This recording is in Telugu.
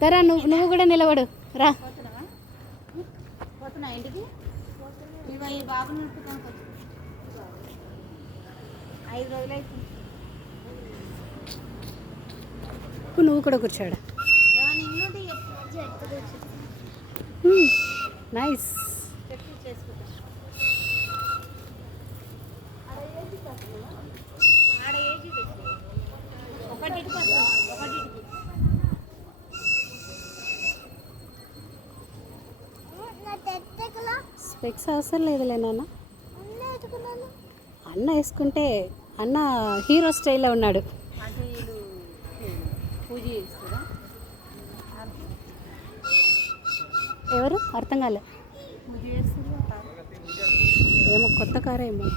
తరా నువ్వు కూడా నిలబడు రా. పోతున్నా ఇంటికి. ఈ బాబుని 5 రోజులు అవుతుంది. నువ్వు కూడా కూర్చోడా. నైస్. స్పెక్స్ అవసరం లేదులే నాన్న. అన్న వేసుకుంటే అన్న హీరో స్టైల్లో ఉన్నాడు. ఎవరు అర్థం కాలే. ఏమో కొత్త కారేమో.